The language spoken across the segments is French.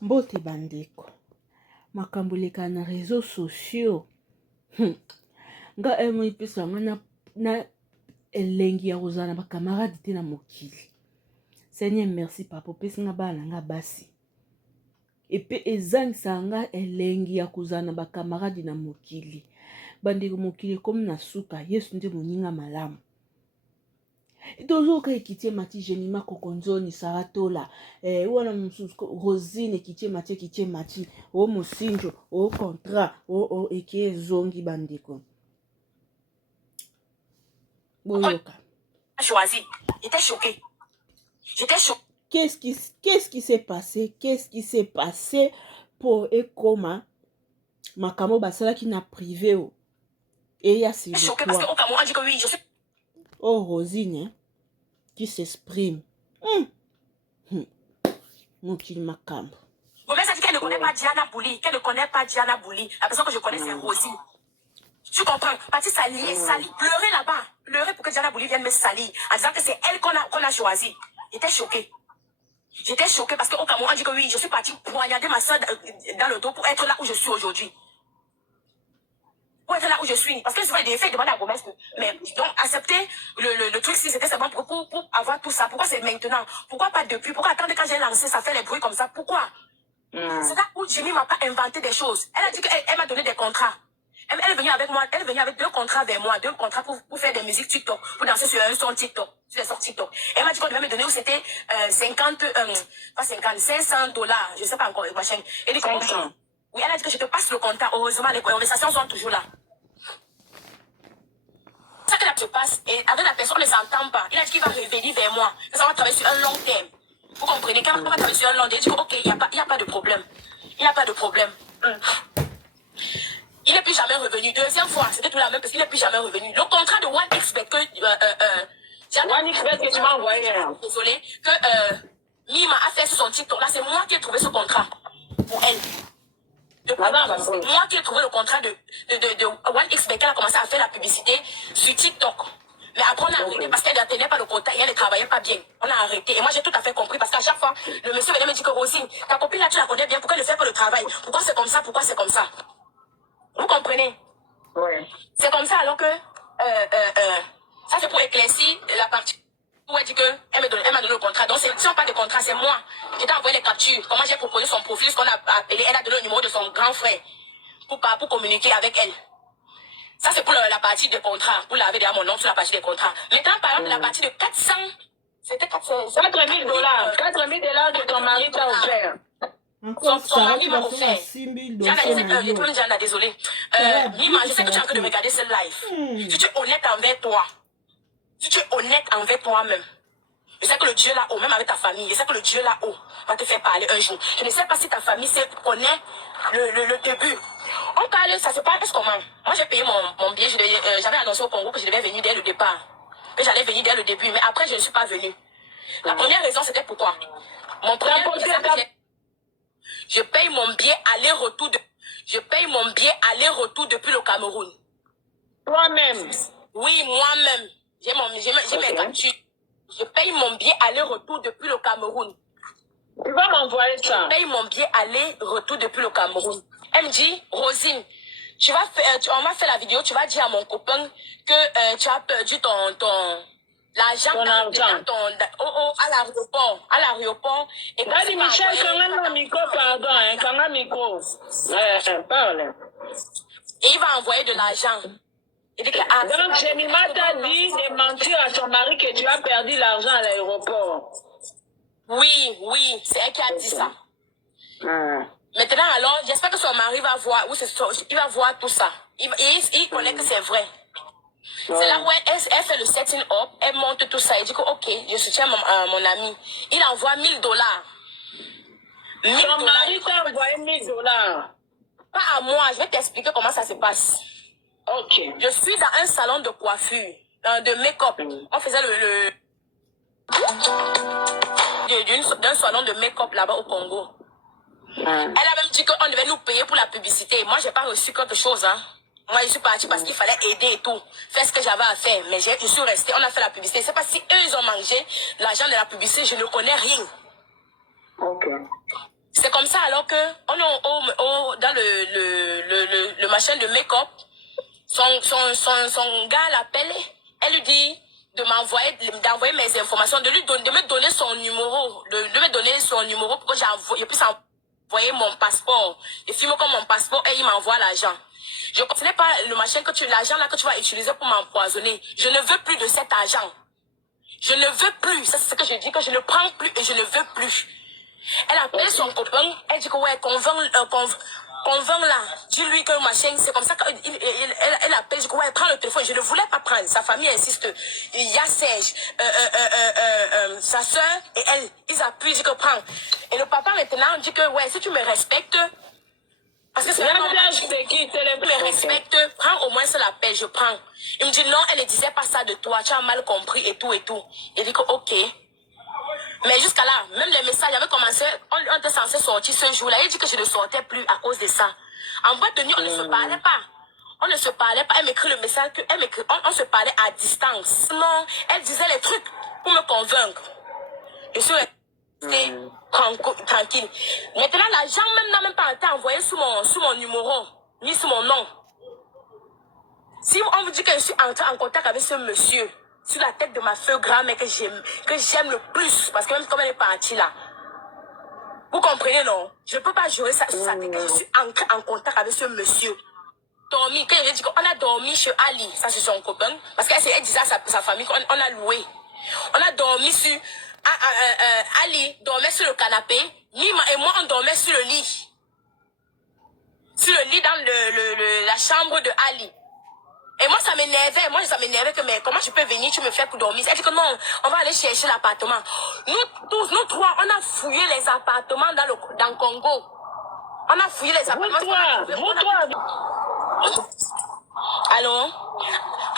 Mbote bandeko. Makambuleka na réseaux sociaux. Nga emo ipesa na elengi ya kozana ba camarade te na mokili. Seigneur merci papa pesa nga bana nga basi. Epe ezangisa nga elengi ya kozana ba camarade na mokili. Bandeko mokili comme na suka Yesu nde moninga malamu. Tozoka ekitie mati jenima kokonzoni saratola wana mususu Rosine ekitie mati o musinjo o contrat o eke zongi bandeko boyoka choisi. J'étais choquée. Qu'est-ce qui s'est passé pour ekoma makamo basala qui na privé o et ya c'est choquée parce qu'au Cameroun on dit que oui je suis Rosine qui s'exprime mon petit macabre. Gomez a dit qu'elle ne connaît pas Diana Bouli, la personne que je connais c'est Rosine. Tu comprends? Parti salir, pleurer là-bas. Pleurer pour que Diana Bouli vienne me salir. En disant que c'est elle qu'on a choisi. J'étais choquée parce qu'au Cameroun, on dit que oui, je suis partie poignarder ma soeur dans le dos pour être là où je suis aujourd'hui. Pour être là où je suis. Parce que souvent, des faits demander à Gomez. Mais donc, accepter le truc, si c'était seulement pour avoir tout ça. Pourquoi c'est maintenant? Pourquoi pas depuis? Pourquoi attendre quand j'ai lancé, ça fait les bruits comme ça? Pourquoi? C'est là où Jimmy m'a pas inventé des choses. Elle a dit qu'elle m'a donné des contrats. Elle est venue avec moi, elle est venue avec 2 contrats vers moi, 2 contrats pour faire des musiques TikTok, pour danser sur un son TikTok, sur des sons TikTok. Elle m'a dit qu'on devait me donner où c'était 500 $, je sais pas encore, machin. Elle dit que, oui, elle a dit que je te passe le contrat. Heureusement, les conversations sont toujours là. Ça que là, je passe, et avec la personne, on ne s'entend pas. Il a dit qu'il va revenir vers moi, que ça va travailler sur un long terme. Vous comprenez? Quand on va travailler sur un long terme, il dit que, ok, il n'y a pas de problème. Il n'y a pas de problème. Il n'est plus jamais revenu. Deuxième fois, c'était tout la même parce qu'il n'est plus jamais revenu. Le contrat de OneXBet que OneXBet que tu m'as envoyé. Désolé, que Mima a fait sur son TikTok. Là, c'est moi qui ai trouvé ce contrat pour elle. C'est moi qui ai trouvé le contrat de OneXBet. Elle a commencé à faire la publicité sur TikTok. Mais après, on a arrêté parce qu'elle ne tenait pas le contrat et elle ne travaillait pas bien. On a arrêté. Et moi, j'ai tout à fait compris parce qu'à chaque fois, le monsieur venait me dire que Rosine, ta copine là, tu la connais bien. Pourquoi elle ne fait pas le travail? Pourquoi c'est comme ça? Pourquoi c'est comme ça? Vous comprenez? Oui. C'est comme ça alors que ça c'est pour éclaircir la partie où elle dit qu'elle m'a donné le contrat. Donc si on parle de contrat, c'est moi. J'ai envoyé les captures. Comment j'ai proposé son profil, ce qu'on a appelé. Elle a donné le numéro de son grand frère pour communiquer avec elle. Ça c'est pour la partie de contrat. Vous l'avez déjà mon nom sur la partie des contrats. Maintenant parlons de la partie de 400. C'était 400. 4 000 $. 4 000 $ que ton mari t'a offert. Son mari m'a offert. Diana, désolé. Mima, je sais que tu es en train de regarder ce live. Si tu es honnête envers toi, si tu es honnête envers toi-même, je sais que le Dieu là-haut, même avec ta famille, je sais que le Dieu là-haut va te faire parler un jour. Je ne sais pas si ta famille connaît le début. On parle, ça se passe comment? Moi, j'ai payé mon billet. J'avais annoncé au Congo que je devais venir dès le départ. Que j'allais venir dès le début. Mais après, je ne suis pas venue. La première raison, c'était pourquoi? Mon premier je paye mon billet aller-retour depuis le Cameroun. Toi-même? Oui, moi-même. J'ai mes captures. Je paye mon billet aller-retour depuis le Cameroun. Tu vas m'envoyer ça? Je paye mon billet aller-retour depuis le Cameroun. Elle me dit, Rosine, on va faire la vidéo, tu vas dire à mon copain que tu as perdu l'argent à l'aéroport. Et Dadi Michel, quand micro, pardon, quand micro. Parle. Et il va envoyer de l'argent. Donc, Jemima t'a dit de mentir à son mari que tu as perdu l'argent à l'aéroport. Oui, c'est elle qui a dit ça. Maintenant, alors, j'espère que son mari va voir, il va voir tout ça. Il connaît que c'est vrai. C'est là où elle fait le setting up, elle monte tout ça, elle dit que ok, je soutiens mon ami. Il envoie 1 000 $. Ton mari t'a envoyé 1 000 $. Pas à moi, je vais t'expliquer comment ça se passe. Ok. Je suis dans un salon de coiffure, de make-up. On faisait d'un salon de make-up là-bas au Congo. Elle a même dit qu'on devait nous payer pour la publicité. Moi, j'ai pas reçu quelque chose, hein. Moi, je suis partie parce qu'il fallait aider et tout. Faire ce que j'avais à faire. Mais je suis restée, on a fait la publicité. Je sais pas si eux, ils ont mangé l'argent de la publicité. Je ne connais rien. Ok. C'est comme comme ça, alors que on est dans le machin de make-up, son gars l'appelle, elle lui dit d'envoyer mes informations, de me donner son numéro, de me donner son numéro pour que je puisse envoyer mon passeport. Et filme comme mon passeport et il m'envoie l'argent. Je ne connais pas l'argent là que tu vas utiliser pour m'empoisonner. Je ne veux plus de cet argent. Je ne veux plus. C'est ce que je dis, que je ne prends plus et je ne veux plus. Elle a appelé son copain, elle dit que ouais, convainc là, dis-lui que machin, c'est comme ça qu'elle appelle, je dis que ouais, prends le téléphone, je ne voulais pas prendre, sa famille insiste, il y a Serge, sa soeur et elle, ils appuient, je dis que prends. Et le papa maintenant dit que ouais, si tu me respectes, parce que c'est qui me respecte, prends au moins ça l'appel, je prends. Il me dit non, elle ne disait pas ça de toi, tu as mal compris et tout et tout. Il dit que ok. Mais jusqu'à là, même les messages avaient commencé, on était censé sortir ce jour-là. Il dit que je ne sortais plus à cause de ça. En boîte de nuit, on ne se parlait pas. On ne se parlait pas. Elle m'écrit le message, on se parlait à distance. Non, elle disait les trucs pour me convaincre. Je suis restée tranquille. Maintenant, l'argent même n'a même pas été envoyé sous mon numéro, ni sous mon nom. Si on vous dit que je suis entrée en contact avec ce monsieur, sur la tête de ma feu grand-mère que j'aime le plus, parce que même comme elle est partie là, vous comprenez, non? Je ne peux pas jurer ça sur sa tête que je suis entrée en contact avec ce monsieur. Dormi, quand il dit qu'on a dormi chez Ali, ça c'est son copain, parce qu'elle disait à sa famille qu'on a loué. On a dormi sur... Ali dormait sur le canapé, Nima et moi on dormait sur le lit. Sur le lit dans la chambre de Ali. Et moi, ça m'énervait que, mais comment je peux venir, tu me fais pour dormir? Elle dit que non, on va aller chercher l'appartement. Nous trois, on a fouillé les appartements dans le Congo. On a fouillé les appartements. Allô?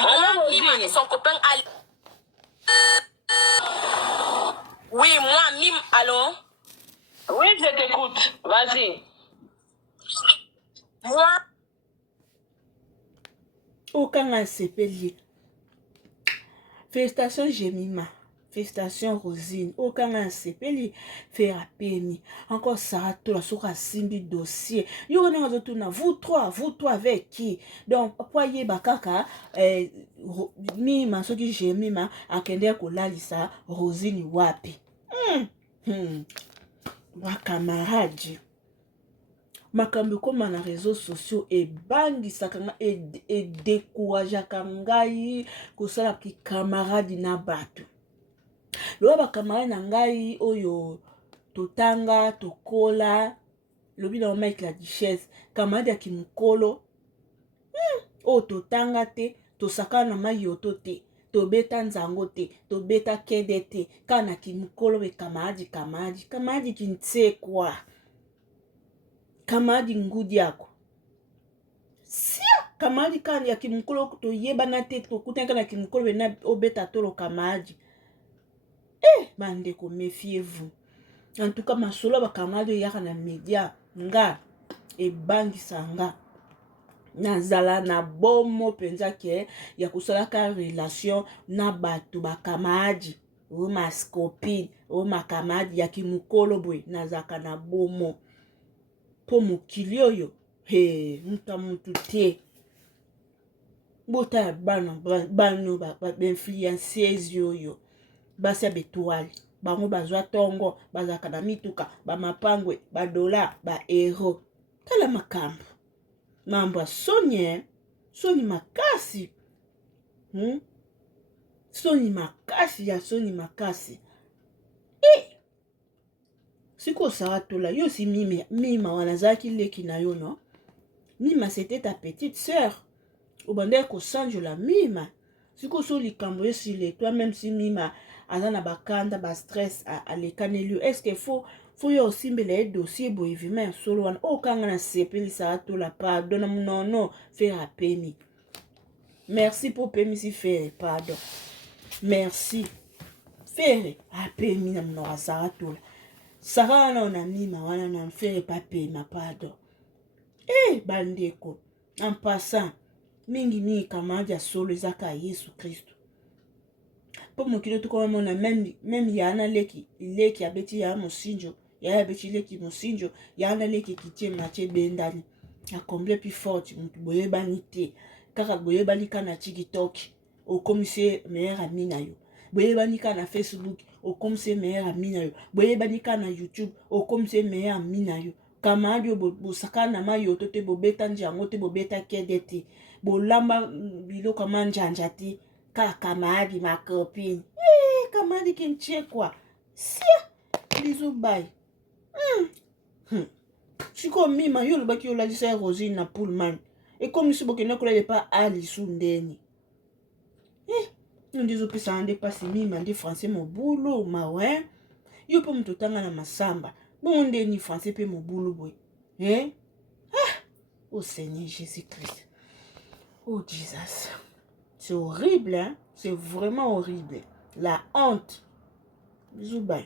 Moi, Mima et son copain Ali. Oui, moi, Mime, allô? Oui, je t'écoute. Vas-y. Moi, Okanga sepeli. Félicitations Jemima. Félicitations Rosine. Okanga sepeli. Faire peni. Encore Sarah Tola Soka Simbi dossier. Yona Zotuna. Vous trois avec qui? Donc, poye bakaka. Mima, ce qui Jemima. Akende kolalisa. Rosine wapi. Wa camarade. Makambo koma na réseaux sociaux et bangisaka nga et décourageaka ngai kosala ki camarade na bato. Loba ba camarade na ngai oyo totanga tokola lobi na Mike la Duchesse camarade ya kimukolo o totanga te tosaka na mayoto te tobeta nzango te tobeta kede te kana kimukolo be camarade kintsekwa kamadi ngudi yako sia kamadi kan ya kimukolo to yebana te to kutenga na kimukolo na obeta tolo kamadi bandeko méfiez-vous en tout cas masolo ba kamadi yaka na media nga ebangisa nga nazala na bomo penza ke ya kusala ka relation na bato ba kamadi o maskopine o makamadi ya kimukolo boy nazaka na bomo po mokili oyo mutu te bota ya bano ba-influenceuse oyo basi ya betoile bango bazwa tongo bazalaka na mituka bamapangwe badola baero tala makambo mambo ya soni makasi soni makasi siko Sarah Tola yo si mima wana zaki leki na yo no Mima c'était ta petite sœur obande ko sanjo la Mima siko so likambo esile toi même si Mima azana bakanda ba stress à l'écanelio est-ce que faut yo aussi mbele dossier boy vivement solo wana o kanga na sepeli Sarah Tola pardon non faire à peni merci pour pemi si faire pardon merci faire à peni na mnora Sarah Tola Sarah na Mima wana na mfere pape ma pardon. Bandeko. En passant, mingi kamadi ya solo ezaka Yesu Kristo. Po mokilo to koma mona même yana leki abeti ya mosinjo ya betile ki musinjo ya andale ki kitie mache bendani ya comble plus fort mutu boye banite kaka boye banika na TikTok au comme c'est meilleur ami na yo boye banika na Facebook au comme c'est meilleur ami na yo boye banika na YouTube au comme c'est meilleur ami na yo kamadi bo sakana mayo to te bobeta njango te bobeta kedete bolamba biloko manjanja te kaka kamadi ma copine kamadi kimchie kwa sia bisous bye Chiko mima yo lobaki yo lalisa ya Rosine na Pullman et comme si bokena kola pas ali sundeni ndizo pesa ande pasi mima ndi français mon boulot ma ouais yo po mtotanga na masamba bon ndeni français pe mon boulot boy oh Seigneur Jésus-Christ oh Jesus c'est horrible hein c'est vraiment horrible la honte bisous bye